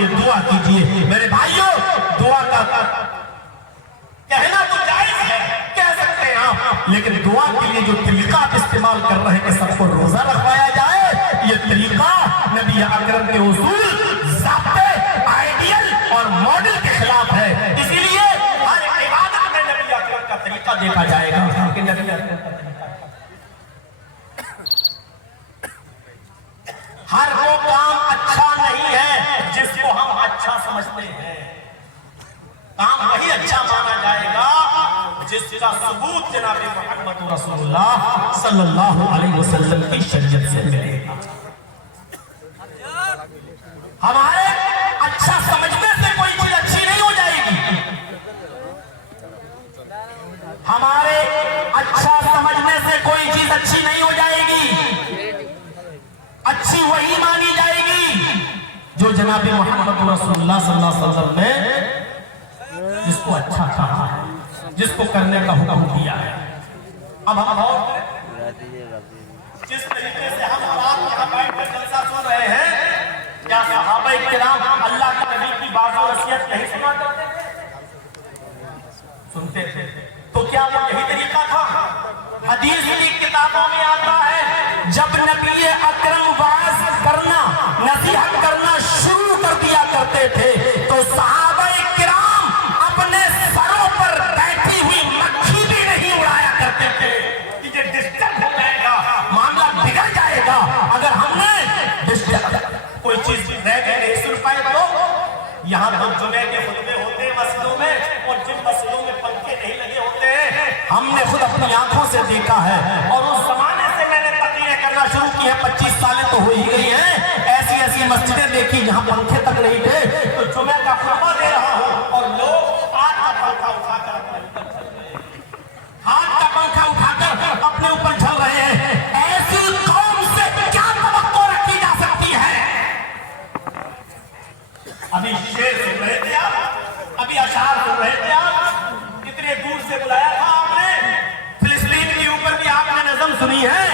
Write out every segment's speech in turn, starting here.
لیے دعا کیجیے. میرے بھائیوں دعا کا کہنا تو جائز ہے, کہہ سکتے ہیں آپ, لیکن دعا کے لیے جو طریقہ آپ استعمال کر رہے ہیں کہ سب کو روزہ رکھوایا جائے, یہ طریقہ نبی اکرم کے اصول, ضابطے, آئیڈیل اور ماڈل کے خلاف ہے. اسی لیے ہر عبادت میں نبی اکرم کا طریقہ دیکھا جائے گا کہ نبی اکرم کا طریقہ. ہر وہ کام اچھا نہیں ہے جس کو ہم اچھا سمجھتے ہیں. کام وہی اچھا مانا جائے گا جس کا ثبوت جناب محمد رسول اللہ صلی اللہ علیہ وسلم کی شریعت سے ملے گا. ہمارے اچھا سمجھنے سے کوئی چیز اچھی نہیں ہو جائے گی. ہمارے اچھا سمجھنے سے کوئی چیز اچھی نہیں ہو جائے گی. اچھی وہی مانی جائے گی جو جناب محمد رسول اللہ صلی اللہ علیہ وسلم نے جس کو اچھا کہا ہے, جس کو کرنے کا حکم دیا ہے. اب ہم جس طریقے سے ہم یہاں بیٹھ کر جلسہ سن رہے ہیں, کیا صحابہ کرام اللہ کے نبی کی باز و نصیحت نہیں سنا کرتے تھے؟ سنتے تھے. تو کیا وہ یہی طریقہ تھا؟ حدیث کی کتابوں میں آتا ہے جب نبی اکرم واعظ کرنا, نصیحت کرنا شروع کر دیا کرتے تھے تو صحابہ کرام اپنے سروں پر بیٹھی ہوئی مکھی بھی نہیں اڑایا کرتے تھے کہ یہ ڈسٹرب ہو جائے گا, معاملہ بگڑ جائے گا اگر ہم نے کوئی چیز رہ گئے نہیں سن پائے. تو یہاں پر جمعے کے خطبے ہوتے ہیں مسجدوں میں, اور جن مسجدوں میں پنکھے نہیں لگے ہوتے ہیں ہم نے خود اپنی آنکھوں سے دیکھا ہے, اور اس زمانے سے میں نے تقریریں کرنا شروع کی ہے, 25 سالیں تو ہو ہی گئی ہیں. ایسی ایسی مسجدیں دیکھی جہاں پنکھے تک نہیں تھے, تو جمعے کا خطبہ دے رہا ہوں اور لوگ ہاتھ کا پنکھا اٹھا کر اپنے اوپر چل رہے ہیں. ایسی قوم سے کیا توقع رکھی جا سکتی ہے؟ ابھی شعر سن رہے تھے آپ, ابھی اشعار سن رہے تھے آپ, کتنے دور سے بلایا تھا آپ نے, فلسطین کے اوپر بھی آپ نے نظم سنی ہے.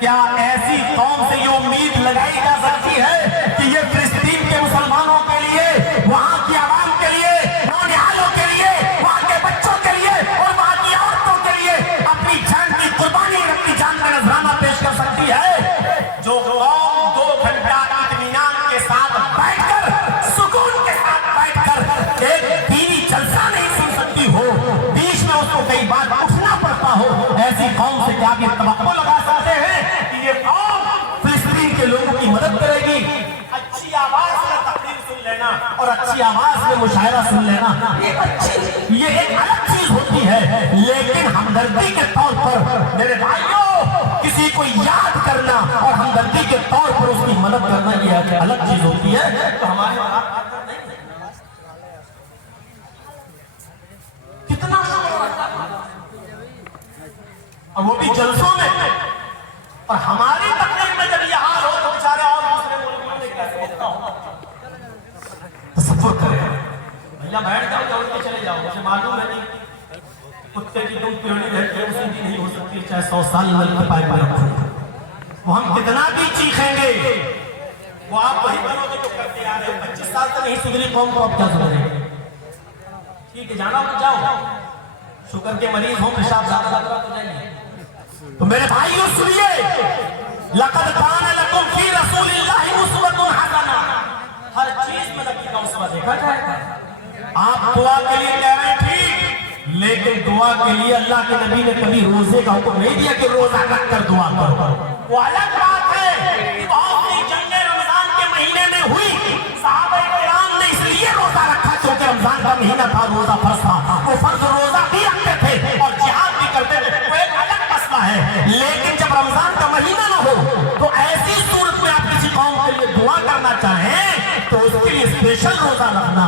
کیا ایسی قوم سے یہ امید لگائی جا سکتی ہے کہ یہ فلسطین کے مسلمانوں کے لیے, وہاں کی عوام کے لیے, نونہالوں کے لیے, وہاں کے بچوں کے لیے اور وہاں کی عورتوں کے لیے اپنی جان کی قربانی, اپنی جان کا نذرانہ پیش کر سکتی ہے؟ جو قوم 2 گھنٹہ اطمینان کے ساتھ بیٹھ کر, سکون کے ساتھ بیٹھ کر ایک دینی جلسہ نہیں سن سکتی ہو, بیچ میں اس کو کئی بار اٹھنا پڑتا ہو, ایسی قوم سے کیا یہ توقع لگا سکتے ہیں کہ یہ قوم فلسطین کے لوگوں کی مدد کرے گی؟ اچھی آواز میں تقریر سن لینا اور اچھی آواز میں مشاعرہ سن لینا یہ ایک الگ چیز ہوتی ہے, لیکن ہمدردی کے طور پر میرے بھائیوں کسی کو یاد کرنا اور ہمدردی کے طور پر اس کی مدد کرنا یہ ایک الگ چیز ہوتی ہے. تو ہمارے کتنا اور وہ بھی جلسوں میں, اور ہماری تقریر میں جب یہ حال ہو تو بیچارے اور دوسرے ملکوں میں کیسے ہوتا ہوگا؟ تصور کریں, بھیا بیٹھ جاؤ یا اٹھ کے چلے جاؤ, مجھے معلوم ہے کہ کتے کی تم پیڑی رہتی ہے اس کی نہیں ہو سکتی چاہے 100 سال نل کے پائپ میں رکھو, وہ ہم کتنا بھی چیخیں گے وہ آپ وہی کرو گے جو کرتے آ رہے ہیں. 25 سال سے نہیں سدھری قوم کو اب کیا سدھرے گی؟ ٹھیک ہے جانا تو جاؤ, شوگر کے مریض ہوں, پیشاب زیادہ لگ رہا تو جائیے. تو میرے بھائیوں سنیے, لقد کان لکم فی رسول اللہ اسوۃ حسنہ, ہر چیز میں نبی کا اسوہ دیکھا جائے گا. آپ دعا کے لیے کہہ رہے ہیں ٹھیک, لیکن دعا کے لیے اللہ کے نبی نے کبھی روزے کا حکم نہیں دیا کہ روزہ رکھ کر دعا کرو. وہ الگ بات ہے, بہت سی جنگیں رمضان کے مہینے میں ہوئی, صحابہ کرام نے اس لیے روزہ رکھا کیونکہ رمضان کا مہینہ تھا, روزہ فرض تھا, وہ فرض روزہ بھی رکھتے تھے اور جہاد بھی کرتے تھے, وہ ایک الگ مسئلہ ہے. لیکن جب رمضان کا مہینہ نہ ہو تو ایسی صورت میں آپ کسی قوم کے لیے دعا کرنا چاہیں تو اس کے لیے اسپیشل روزہ رکھنا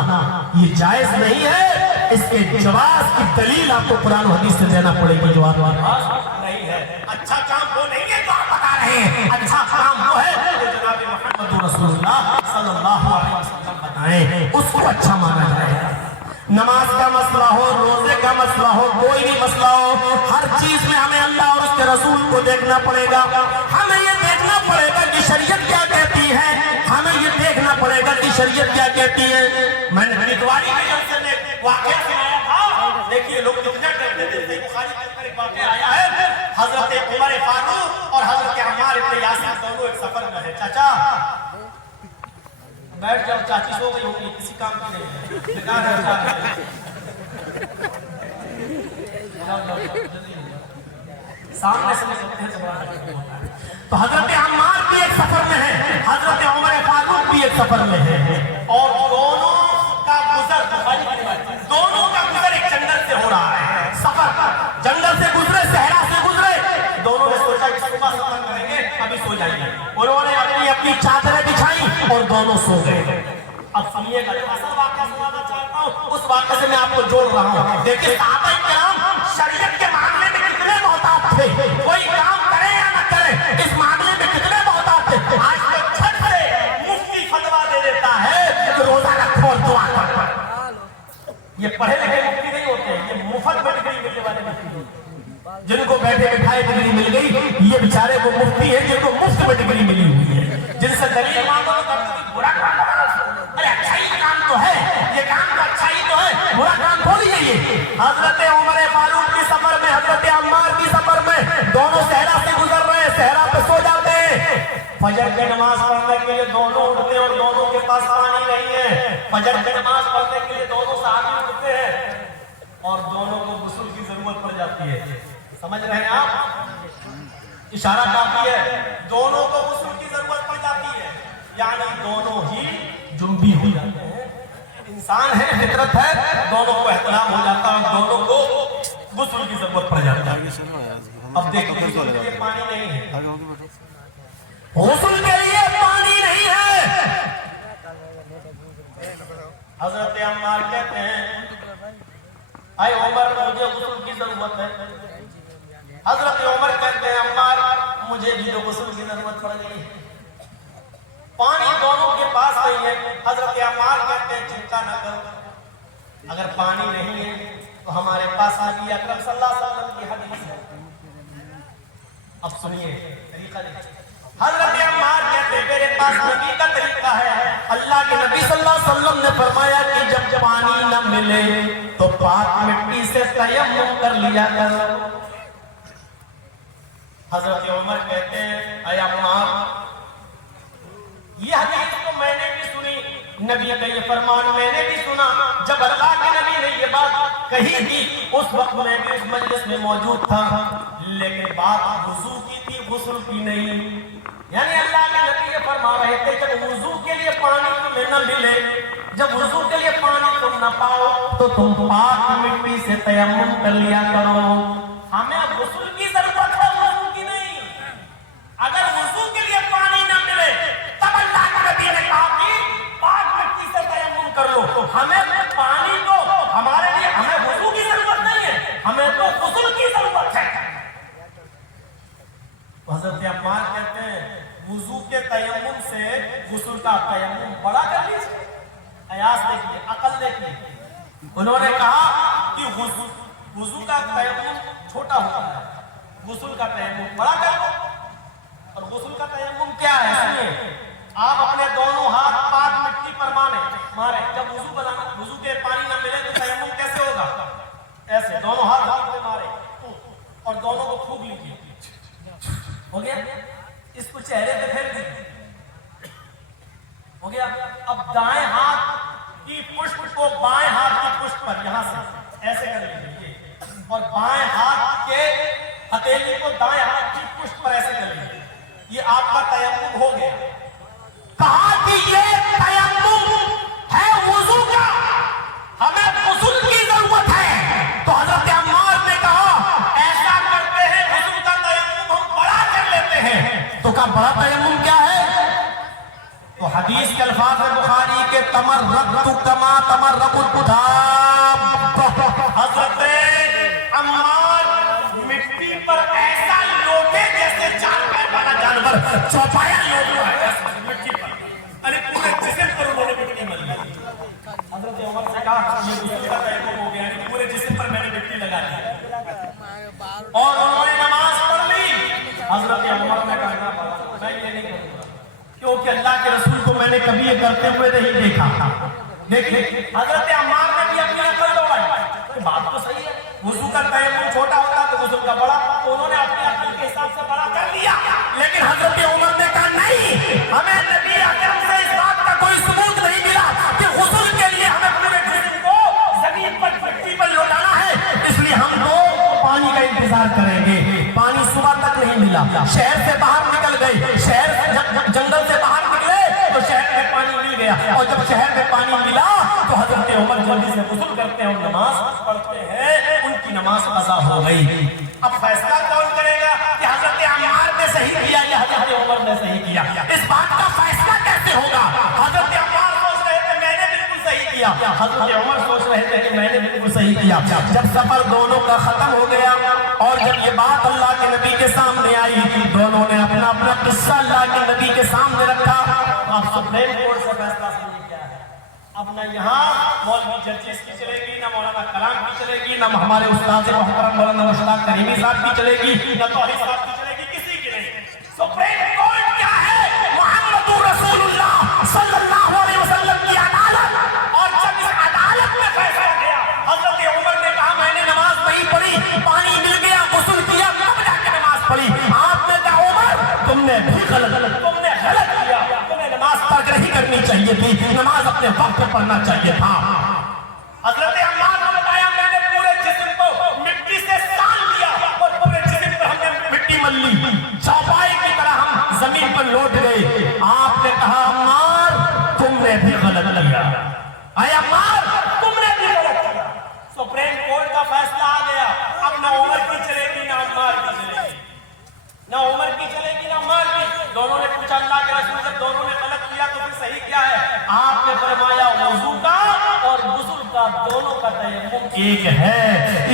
یہ جائز نہیں ہے. اس کے جواز کی دلیل آپ کو قرآن و حدیث سے دینا پڑے گی. جو آپ نہیں ہے اچھا کام وہ نہیں ہے جو آپ بتا رہے ہیں, اچھا کام وہ ہے جو جناب محمد رسول اللہ صلی اللہ علیہ وسلم بتائیں, اس کو اچھا مانا جائے گا. نماز کا مسئلہ ہو, روزے کا مسئلہ ہو, کوئی بھی مسئلہ ہو, ہر چیز میں ہمیں اللہ اور اس کے رسول کو دیکھنا پڑے گا. ہمیں یہ دیکھنا پڑے گا کہ शरीयत क्या कहती है, हमें ये देखना पड़ेगा कि शरीयत क्या कहती है। मैंने हरिद्वारी के जलसे में वाकया सुनाया था, देखिए लोग कितना डरते थे। बुखारी के अंदर एक वाकया आया है, हजरत उमर फारूक और हजरत अम्मार इब्न यासिर दोनों एक सफर में है। चाचा बैठ जाओ, चाची सो गई होगी, किसी काम की नहीं है। सामने से निकलते हैं तो हजरत अम्मार भी एक सफर में है, हजरत उमर फारूक भी एक सफर में है, और दोनों का गुजर एक जंगल से हो रहा है। सफर जंगल से गुजरे, सहरा से गुजरे, दोनों ने सोचा कि सुबह सफर करेंगे, अभी सो जाएंगे। उन्होंने अपनी अपनी चादरें बिछाई और दोनों सो गए। अब सुनिएगा, असल वाकया सुनाना चाहता हूँ, उस वाकये से मैं आपको जोड़ रहा हूँ। देखिए सहाबा किराम शरीयत के मामले में कितने मोहतात थे, कोई काम करे या न करे इस मामले में कितने मोहतात थे। आज तो छठ से मुफ्ती फतवा दे देता है कि रोजा रखो और दुआ करो। ये पढ़े लिखे मुफ्ती नहीं होते, ये मुफ्त में डिग्री मिलने वाले मुफ्ती, जिनको बैठे बिठाए डिग्री मिल गई, ये बेचारे वो मुफ्ती है जिनको मुफ्त में डिग्री मिली हुई है। जिनसे दलील मांगो तो बुरा काम, अरे अच्छा ही काम तो है, ये काम तो अच्छा ही तो है, बुरा काम थोड़ी है ये। हजरत उमर फारूक की सफर में, हजरत अम्मार की सफर में, दोनों सहरा से गुजर रहे हैं, सहरा पे सो जाते हैं। फजर की नमाज पढ़ने के लिए दोनों उठते हैं और दोनों के पास पानी नहीं है। फजर की नमाज पढ़ने के लिए दोनों सहाबी उठते हैं और दोनों को गुस्ल की जरूरत पड़ जाती है। समझ रहे हैं आप, इशारा काफी है, दोनों को गुस्ल की जरूरत पड़ जाती है, यानी दोनों ही जुम्बी हो जाते हैं। इंसान है, फितरत है, दोनों को एहतराम हो जाता है, दोनों को गुस्ल की जरूरत पड़ जाती है। अब देखिए गुस्ल के लिए पानी नहीं है, गुस्ल के लिए पानी नहीं है। हजरत अम्मार कहते हैं, आए उमर मुझे गुस्ल की जरूरत है। हजरत उमर कहते हैं, अम्मार मुझे भी तो गुस्ल की जरूरत पड़ गई, पानी दोनों के पास नहीं है। हजरत अम्मार कहते हैं, चिंता न करो, अगर पानी नहीं है तो हमारे पास नबी अकरम सल्लल्लाहु अलैहि वसल्लम की हदीस है। अब सुनिए तरीका देखिए, हजरत अम्मार कहते हैं मेरे पास नबी का तरीका है। अल्लाह के नबी सल्लल्लाहु अलैहि वसल्लम ने फरमाया कि जब पानी न मिले तो पाक मिट्टी से तयम्मुम कर लिया करो। हजरत उमर कहते हैं, अय अम्मार ये हदीस तो मैंने भी सुनी, नबी का ये फरमान मैंने भी सुना, जब अल्लाह के नबी ने ये बात कही थी उस वक्त मैं भी उस मजलिस में मौजूद था, लेकिन बात वुजू की थी, गुस्ल की नहीं। यानी अल्लाह के नबी ये फरमा रहे थे जब वुजू के लिए पानी तुम्हें न मिले, जब वुजू के लिए पानी तुम न पाओ तो तुम पाक मिट्टी से तयम्मुम कर लिया करो। हमें गुस्ल की जरूरत है, वुजू की नहीं। अगर वुजू के लिए पानी न मिले तब अल्लाह के नबी ने कहा कि पाक मिट्टी से तयम्मुम कर लो। हमें पानी तो हमारे लिए, हमें वुजू की जरूरत नहीं है, हमें तो गुस्ल की जरूरत है। हजरत अम्मार कहते हैं वुजू के तयम्मुम से गुस्ल का तयम्मुम बड़ा कर लीजिए। अयास देखिए, अकल देखिए। उन्होंने कहा कि वुजू का तयम्मुम छोटा होता है, गुस्ल का तयम्मुम बड़ा कर लो। और गुस्ल का तयम्मुम क्या है, सुनिए, आप अपने दोनों हाथ पाक मिट्टी पर मारे। जब वुजू बनाना, वुजू के पानी ना मिले तो तयम्मुम कैसे होगा, ऐसे दोनों हाथ पे मारे और दोनों को फूंक लीजिए। हो गया, इसको चेहरे पे फेर दीजिए, हो गया। अब दाएं हाथ की पुष्प को बाएं हाथ की पुष्प पर यहां से ऐसे कर लीजिए और बाएं हाथ के हथेली को दाएं हाथ की पुष्प पर ऐसे कर लीजिए। ये आपका तयम्मुम हो गया। कहा कि ये तयम्मुम है वुजू का, हमें गुस्ल की जरूरत है। तो हजरत अम्मार ने कहा ऐसा करते हैं, गुस्ल का तयम्मुम हम बड़ा कर लेते हैं। तो का बड़ा तयम्मुम क्या है, तो हदीस के अल्फाज है बुखारी के, तमर्रतु कमा तमर्रतु दाब। हजरत अम्मार मिट्टी पर ऐसा लोटे जैसे चार पैर वाला जानवर चौपाया मिट्टी पर, अरे पूरे जिस्म पर उन्होंने मिट्टी मल ली। हजरत उमर से कहा ये गुस्ल का तयम्मुम हो गया, पूरे जिस्म पर मैंने मिट्टी लगा दी और उन्होंने नमाज पढ़ ली। हजरत उमर ने कहा मैं ये नहीं करूंगा, करते हुए नहीं देखा। देखिए हजरत अम्मार ने भी अपनी अकल दौड़ाई। बात तो सही है, वुजू का तयम्मुम छोटा होता तो गुस्ल का बड़ा, तो उन्होंने अपनी अकल के हिसाब से बड़ा कर लिया। लेकिन हजरत उमर ने कहा नहीं, हमें नबी अकरम से इस बात का कोई सबूत नहीं मिला कि गुस्ल के लिए हमें पूरे जिस्म को जमीन पर मिट्टी पर लौटाना है, इसलिए हम तो पानी का इंतजार करेंगे। पानी सुबह तक नहीं मिला, शहर से बाहर निकल गए, शहर से जंगल से बाहर निकले तो शहर में पानी मिल गया, और जब शहर में पानी मिला तो हजरत उमर जल्दी से गुस्ल करते हैं और नमाज पढ़ते हैं, उनकी नमाज कज़ा हो गई। अब फैसला कौन करेगा कि हजरत अम्मार ने सही किया या हजरत उमर ने सही किया? इस बात का फैसला कैसे होगा? हजरत अम्मार सोच रहे थे मैंने बिल्कुल सही किया, हजरत उमर सोच रहे थे कि मैंने बिल्कुल सही किया। जब सफर दोनों का खत्म हो गया और जब ये बात अल्लाह के नबी के सामने आई, दोनों ने अपना अपना किस्सा अल्लाह के नबी के सामने रखा। आप सुप्रीम कोर्ट से फैसला सुनिए क्या है। अब न यहाँ मौलवी जर्जिस की चलेगी, न मौलाना कलाम की चलेगी, न हमारे उस्ताद मोहतरम मौलाना मुश्ताक करीमी साहब की चलेगी, न तौहीद साहब की चलेगी, किसी की नहीं। सुप्रीम कोर्ट क्या है? मुहम्मदुर रसूलुल्लाह सल्लल्लाहु अलैहि वसल्लम की अदालत। और जब इस अदालत में फैसला गया, हजरत उमर ने कहा मैंने नमाज नहीं पढ़ी, पानी मिल गया, गुस्ल किया, तब जाके नमाज पढ़ी। आपने कहा उमर तुमने भी गलत किया, तुम्हें नमाज तर्क नहीं करनी चाहिए थी, नमाज अपने वक्त पे पढ़ना चाहिए था। हजरत अम्मार ने बताया मैंने पूरे जिस्म को मिट्टी से सान लिया और पूरे जिस्म पर हमने मिट्टी मल ली, चौपाई की तरह हम जमीन पर लौट गए। आपने कहा अम्मार तुमने भी गलत किया, अरे अम्मार तुमने भी गलत किया। सुप्रीम कोर्ट का फैसला आ गया। अब न उमर की चलेगी न अम्मार की चलेगी, न उमर की चलेगी न अम्मार की। दोनों ने पूछा अल्लाह के रसूल जब दोनों ने गलत किया तो फिर सही क्या है? आपने फरमाया वुजू का और गुस्ल का दोनों का तयम्मुम एक है,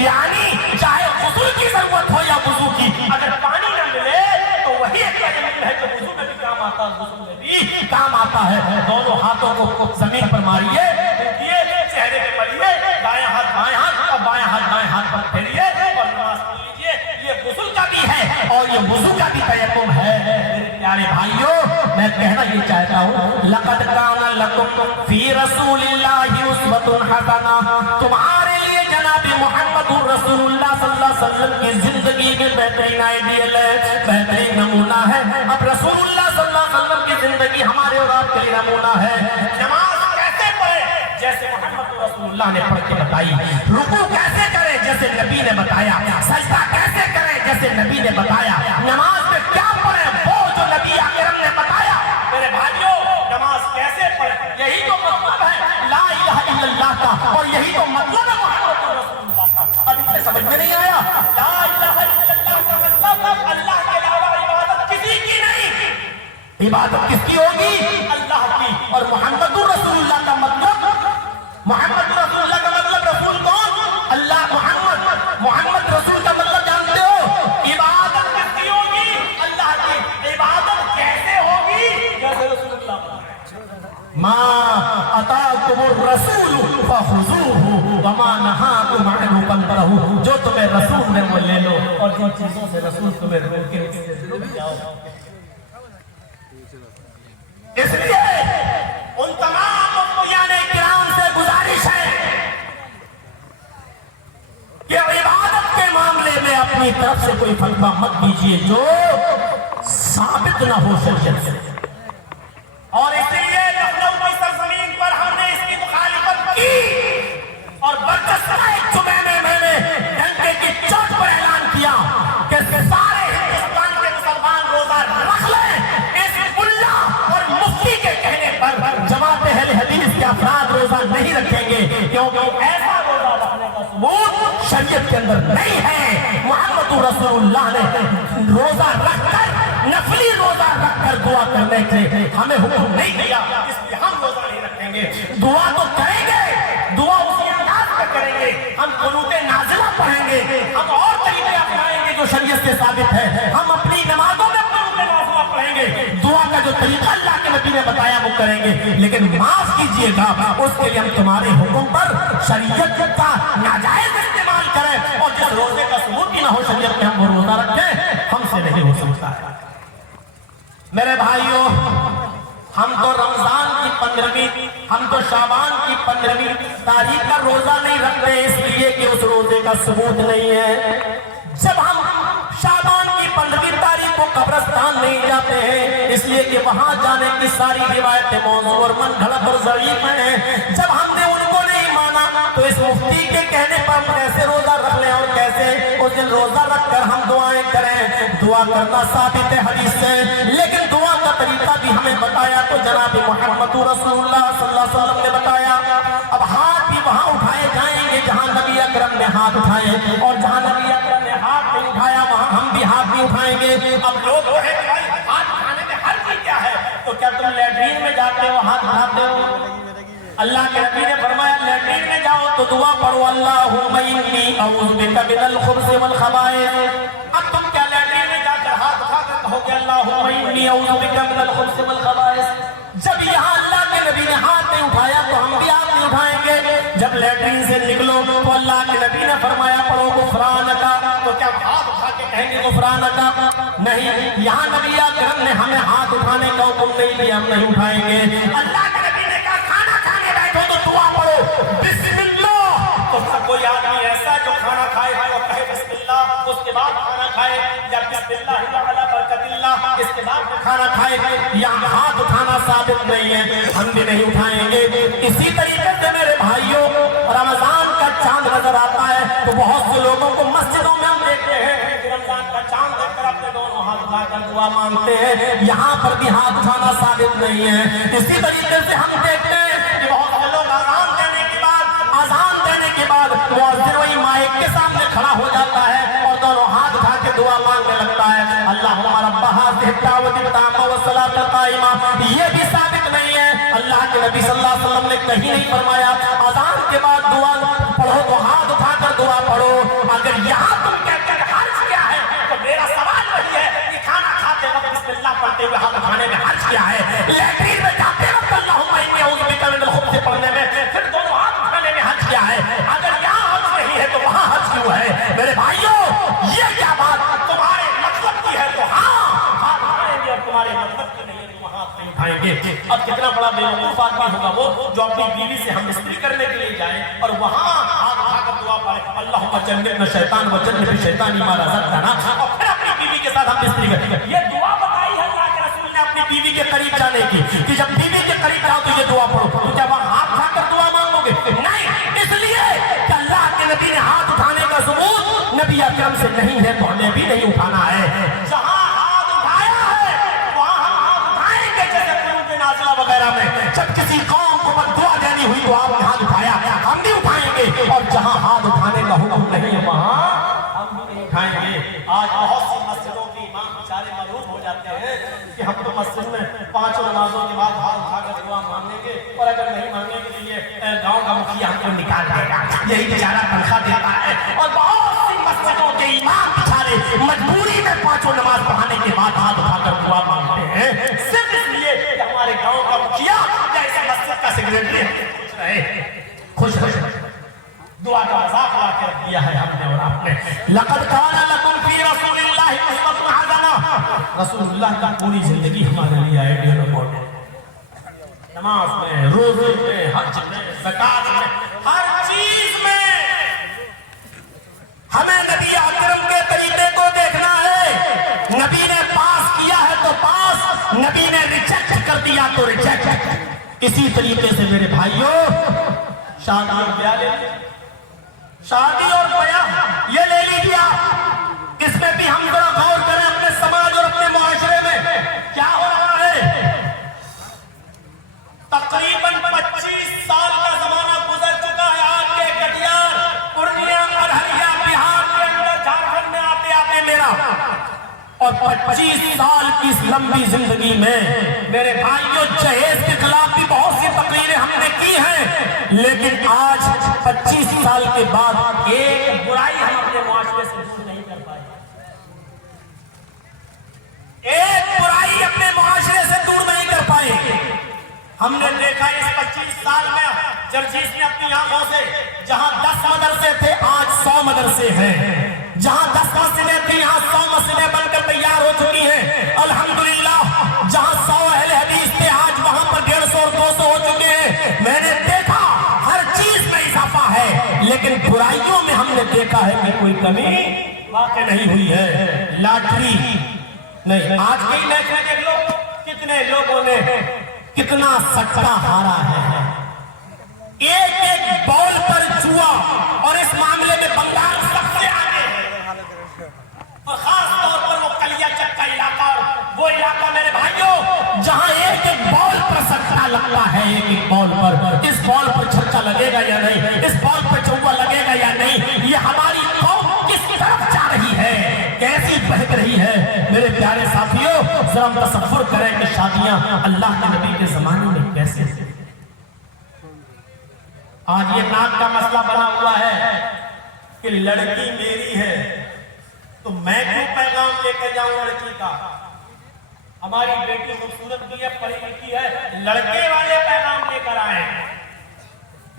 यानी चाहे गुस्ल की जरूरत हो या वुजू की, अगर पानी न मिले तो वही एक तयम्मुम है जो वुजू में भी काम आता है, गुस्ल में भी काम आता है। दोनों हाथों को जमीन पर मारिए, देखिए चेहरे पे मलिए, दायां हाथ बाएं हाथ और बायां हाथ दाएं हाथ पर फेरिए और नमाज पढ़ लीजिए। ये गुस्ल का भी है और ये वुजू का भी तयम्मुम है। प्यारे भाइयों, मैं कहना ये चाहता हूँ लक़द काना लकुम फी रसूलिल्लाहि उस्वतुन हसना, तुम्हारे लिए जनाब मुहम्मदुर रसूलुल्लाह सल्लल्लाहु अलैहि वसल्लम की जिंदगी में बेहतरीन आइडियल है, बेहतरीन नमूना है। अब रसूलुल्लाह सल्लल्लाहु अलैहि वसल्लम की जिंदगी हमारे और आपके लिए नमूना है। नमाज कैसे पढ़े? जैसे मोहम्मद रसूलुल्लाह ने पढ़ के बताई। रुकू कैसे करें? जैसे नबी ने बताया। सजदा कैसे करें? जैसे नबी ने बताया। नमाज में क्या पढ़े? वो जो नबी अकरम ने बताया। मेरे भाइयों, नमाज कैसे पढ़े? यही तो मतलब है ला इलाहा इल्लल्लाह का, और यही तो मतलब है मोहम्मद रसूलुल्लाह का। अब इसे समझ में नहीं आया? ला इलाहा इल्लल्लाह का मतलब अल्लाह के अलावा इबादत किसी की नहीं। इबादत किसकी होगी? अल्लाह की। और मोहम्मदुर रसूलुल्लाह का मतलब, मोहम्मद रसूलुल्लाह का मतलब रसूल कौन? अल्लाह। मोहम्मद रसूल का मतलब जानते हो? इबादत किसकी होगी? अल्लाह की। इबादत कैसे होगी? जैसे रसूलुल्लाह मा अताकुमुर रसूल फखुजूहु व मा नहाकुम अन्हु फंतहू, जो तुम्हें रसूल ने वो ले लो और जिन चीजों से रसूल तुम्हें रोके उससे दूर जाओ। इसलिए उन तमाम मुफ्तियाने किराम से गुजारिश है कि इबादत के मामले में अपनी तरफ से कोई फतवा मत दीजिए जो साबित न हो शरीयत से। और इसलिए लखनऊ की सरजमीन पर हमने इसकी मुखालिफत की और बरकरार एक जुमे में मैंने डंके की चोट पर ऐलान किया कि सारे हिंदुस्तान के मुसलमान रोजा रख लें। इस मुल्ला और मुफ्ती के कहने पर जमात अहले हदीस के अफराद रोजा नहीं रखेंगे, क्योंकि ऐसा रोजा रखने का सबूत शरीयत के अंदर नहीं है। मुहम्मद रसूलुल्लाह ने रोजा रखकर, नफली रोजा रखकर दुआ करने के हमें हुक्म नहीं दिया, इसलिए हम रोजा नहीं रखेंगे। दुआ तो करेंगे, दुआ उसी अंदाज में करेंगे, हम कुनूते नाज़िला पढ़ेंगे, हम और तरीके अपनाएंगे जो शरीयत से साबित है। हम अपनी नमाजों में कुनूते नाज़िला पढ़ेंगे, दुआ का जो तरीका अल्लाह के नबी ने बताया वो करेंगे। लेकिन माफ कीजिएगा, उसके लिए हम तुम्हारे हुक्म पर शरीयत का नाजायज इस्तेमाल करें और जिस रोजे का सबूत ही ना हो शरीयत में हम वो रोजा रखें, हमसे नहीं हो सकता है। मेरे भाइयों, ہم تو رمضان کی 15ویں، ہم تو شعبان کی 15ویں تاریخ کا روزہ نہیں رکھتے اس لیے کہ اس روزے کا ثبوت نہیں ہے۔ جب ہم شعبان کی 15ویں تاریخ کو قبرستان نہیں جاتے ہیں اس لیے کہ وہاں جانے کی ساری روایتیں موضوع اور من گھڑت اور ضعیف ہیں، جب ہم نے ان کو نہیں مانا تو اس مفتی کے کہنے پر ہم کیسے روزہ رکھ لیں اور کیسے اس دن روزہ رکھ کر ہم دعائیں کریں؟ دعا کرنا ثابت ہے حدیث سے، لیکن دعا کا طریقہ بھی ہمیں بتایا تو جناب محمد رسول اللہ صلی اللہ علیہ وسلم نے بتایا۔ اب ہاتھ بھی وہاں اٹھائے جائیں گے جہاں نبی اکرم نے ہاتھ اٹھائے، اور جہاں نبی اکرم نے ہاتھ نہیں اٹھایا وہاں ہم بھی ہاتھ نہیں اٹھائیں گے۔ اب لوگ کہیں کہ بھائی ہاتھ اٹھانے میں حرج کیا ہے؟ تو کیا تم لیٹرین میں جاتے ہو ہاتھ اٹھاتے ہو؟ اللہ کے نبی نے فرمایا لیٹرین میں جاؤ تو دعا پڑھو اللہم انی اعوذ بک من الخبث والخبائث۔ اب تم کیا لیٹرین میں جا کر ہاتھ اٹھا کر کہو گے اللہم انی اعوذ بک من الخبث والخبائث؟ جب یہاں اللہ کے نبی نے ہاتھ نہیں اٹھایا تو ہم بھی ہاتھ نہیں اٹھائیں گے۔ جب لیٹرین سے نکلو تو اللہ کے نبی نے فرمایا پڑھو غفرانک، تو کیا ہاتھ اٹھا کے کہیں گے غفرانک؟ نہیں، یہاں نبی اکرم نے ہمیں ہاتھ اٹھانے کا حکم نہیں دیا، ہم نہیں اٹھائیں گے۔ اللہ کے نبی نے کہا کھانا کھانے بیٹھو تو دعا پڑھو بسم اللہ۔ تو کوئی آدمی ایسا جو کھانا کھائے وہ کہے بسم اللہ اس کے بعد کھانا کھائے، یا بسم اللہ علی برکت اللہ اس کے بعد کھانا کھائے، یہاں ہاتھ اٹھانا ثابت نہیں ہے، ہم بھی نہیں اٹھائیں گے۔ اسی طریقے سے میرے بھائیوں رمضان کا چاند نظر آتا ہے تو بہت سے لوگوں کو مسجدوں میں ہم دیکھتے ہیں کہ رمضان کا چاند دیکھ کر اپنے دونوں ہاتھ اٹھا کر دعا مانگتے ہیں، یہاں پر بھی ہاتھ اٹھانا ثابت نہیں ہے۔ اسی طریقے سے ہم دیکھتے ہیں کہ بہت سے لوگ اذان دینے کے بعد مؤذن وہی مائک کے سامنے کھڑا ہو جاتا ہے اور دونوں ہاتھ اٹھا کے دعا مانگنے لگتا ہے اللہم رب هذه الدعوة التامة والصلاة القائمة۔ یہ بھی ثابت نہیں ہے، اللہ کے نبی صلی اللہ علیہ وسلم نے کہیں نہیں فرمایا اذان کے بعد دعا پڑھو تو ہاتھ اٹھا کر دعا پڑھو۔ اگر یہاں تم کہتے ہیں حرج کیا ہے تو میرا سوال وہی ہے کہ کھانا کھاتے وقت بسم اللہ پڑھتے ہوئے ہاتھ اٹھانے میں حرج کیا ہے؟ لیٹرین میں جاتے وقت اللہم انی اعوذ بک من الخبث پڑھنے میں پھر دونوں ہاتھ اٹھانے میں حرج کیا ہے؟ اگر یہاں حرج نہیں ہے تو وہاں حرج کیوں ہے؟ میرے بھائیوں یہ کیا بات تمہارے مطلب کی ہے تو ہاں ہاتھ اٹھائیں گے، اور تمہارے مطلب کی نہیں ہے تو وہاں ہاتھ نہیں اٹھائیں گے۔ اب کتنا بڑا بے وقوف آدمی ہوگا وہ جو اپنی بیوی سے ہم مستری کرنے کے لیے جائیں اور وہاں ہاتھ اٹھا کر دعا پڑھے اللہم جنبنا الشیطان وجنب الشیطان ما رزقتنا، اور پھر اپنی بیوی کے ساتھ ہم مستری کریں۔ یہ دعا بتائی ہے اللہ کے رسول نے اپنی بیوی کے قریب جانے کی کہ جب بیوی کے قریب جاؤ تو یہ دعا پڑھو، تو کیا وہاں ہاتھ اٹھا کر دعا مانگو گے؟ نہیں، اس لیے کہ اللہ کے نبی نے ہاتھ اٹھانے کا ثبوت نبی اکرم سے نہیں ہے تو ہمیں بھی نہیں اٹھانا ہے۔ جہاں ہاتھ اٹھایا ہے وہاں ہم ہاتھ اٹھائیں گے، جیسے قرون کے نازلہ وغیرہ میں جب کسی قوم کو دعا دینی ہوئی تو آپ نے ہاتھ اٹھایا، ہم بھی اٹھائیں گے، اور جہاں ہاتھ اٹھانے کا حکم نہیں ہے وہاں ہم بھی اٹھائیں گے۔ آج بہت سی مسجدوں کے امام بیچارے معروف ہو جاتے ہیں کہ ہم تو مسجد میں 5 نمازوں کے بعد ہاتھ اٹھا کر دعا مانگیں گے، اور اگر نہیں مانگنے کے لیے گاؤں کا مکھیا ہم کو نکال دے گا، یہی بیچارہ تنخواہ دیتا ہے۔ اور بہت سی مسجدوں کے امام بیچارے مجبوری میں 5 نماز پڑھانے کے بعد ہاتھ اٹھا کر دعا مانگتے ہیں، صرف اس لیے کہ ہمارے گاؤں کا مکھیا یا اس مسجد کا سیکریٹری خوش دعا کا مذاق لا کر دیا ہے ہم نے اور آپ نے۔ لقد کان لکم فی رسول اللہ اسوۃ حسنہ، رسول اللہ کی پوری زندگی ہمارے لیے آئیڈیل رپورٹ ہے۔ نماز میں، روزے میں، حج میں، زکات میں، ہر چیز میں ہمیں نبی اکرم کے طریقے کو دیکھنا ہے۔ نبی نے پاس کیا ہے تو پاس، نبی نے ریجیکٹ کر دیا تو ریجیکٹ۔ اسی طریقے سے میرے بھائیوں شادی اور بیاہ لے لیجیے، شادی اور بیاہ یہ لے لیجیے آپ، اس میں بھی ہم ذرا غور کریں اپنے سماج اور اپنے معاشرے میں کیا ہو رہا ہے۔ تقریباً 25 سال کا زمانہ گزر چکا ہے آج کے کٹیہار، پورنیہ، ارریا، بہار کے اندر، جھارکھنڈ میں آتے آتے میرا، اور 25 سال کی اس لمبی زندگی میں میرے بھائیوں جہیز کے خلاف بھی بہت سی تقریریں ہم نے کی ہیں، لیکن آج 25 سال کے بعد ایک برائی ہم اپنے معاشرے سے دور نہیں کر پائے، ایک برائی اپنے معاشرے سے دور نہیں کر پائے۔ ہم نے دیکھا اس 25 سال میں جرجیس نے اپنی آنکھوں سے جہاں 10 مدرسے تھے آج 100 مدرسے ہیں، جہاں 10 مسجدیں تھیں یہاں 100 مسجدیں بن کر تیار ہو چکی ہیں، الحمدللہ۔ جہاں 100 اہل حدیث تھے آج وہاں लेकिन बुराइयों में हमने देखा है कि कोई कमी वाकई नहीं हुई है। लॉटरी नहीं, आज के ही मैच में देख लो कितने लोगों ने कितना सट्टा हारा है। एक एक बॉल पर जुआ, और इस मामले में बंगाल सबसे आगे है, और खास तौर पर वो कलिया चक्का इलाका, वो इलाका मेरे भाइयों जहां एक एक बॉल पर सट्टा लगता है, एक एक बॉल पर, इस बॉल पर छक्का लगेगा या नहीं, इस बॉल पर चौका लगेगा या नहीं, ये हमारी कौम किस तरफ जा रही है, कैसी बहक रही है। मेरे प्यारे साथियों, जरा तसव्वुर करें कि शादियां अल्लाह के नबी के जमाने में कैसे थी। आज ये नाक का मसला बना हुआ है कि लड़की मेरी है तो मैं क्यों पैगाम लेकर जाऊं लड़की का। हमारी बेटी खूबसूरत भी है, पढ़ी लिखी है, लड़के वाले पैगाम लेकर आए हैं,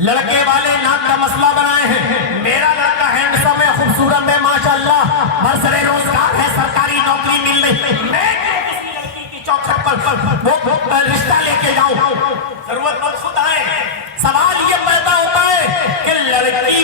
लड़के वाले नाक का मसला बनाए हैं। मेरा लड़का हैंडसम है, खूबसूरत है, माशाअल्लाह, बरसरे रोजगार है, सरकारी नौकरी मिल रही, मैं क्यों किसी लड़की की चौखट पर वो रिश्ता लेके जाऊं। जरूरत मत खुद आए। सवाल ये पैदा होता है कि लड़की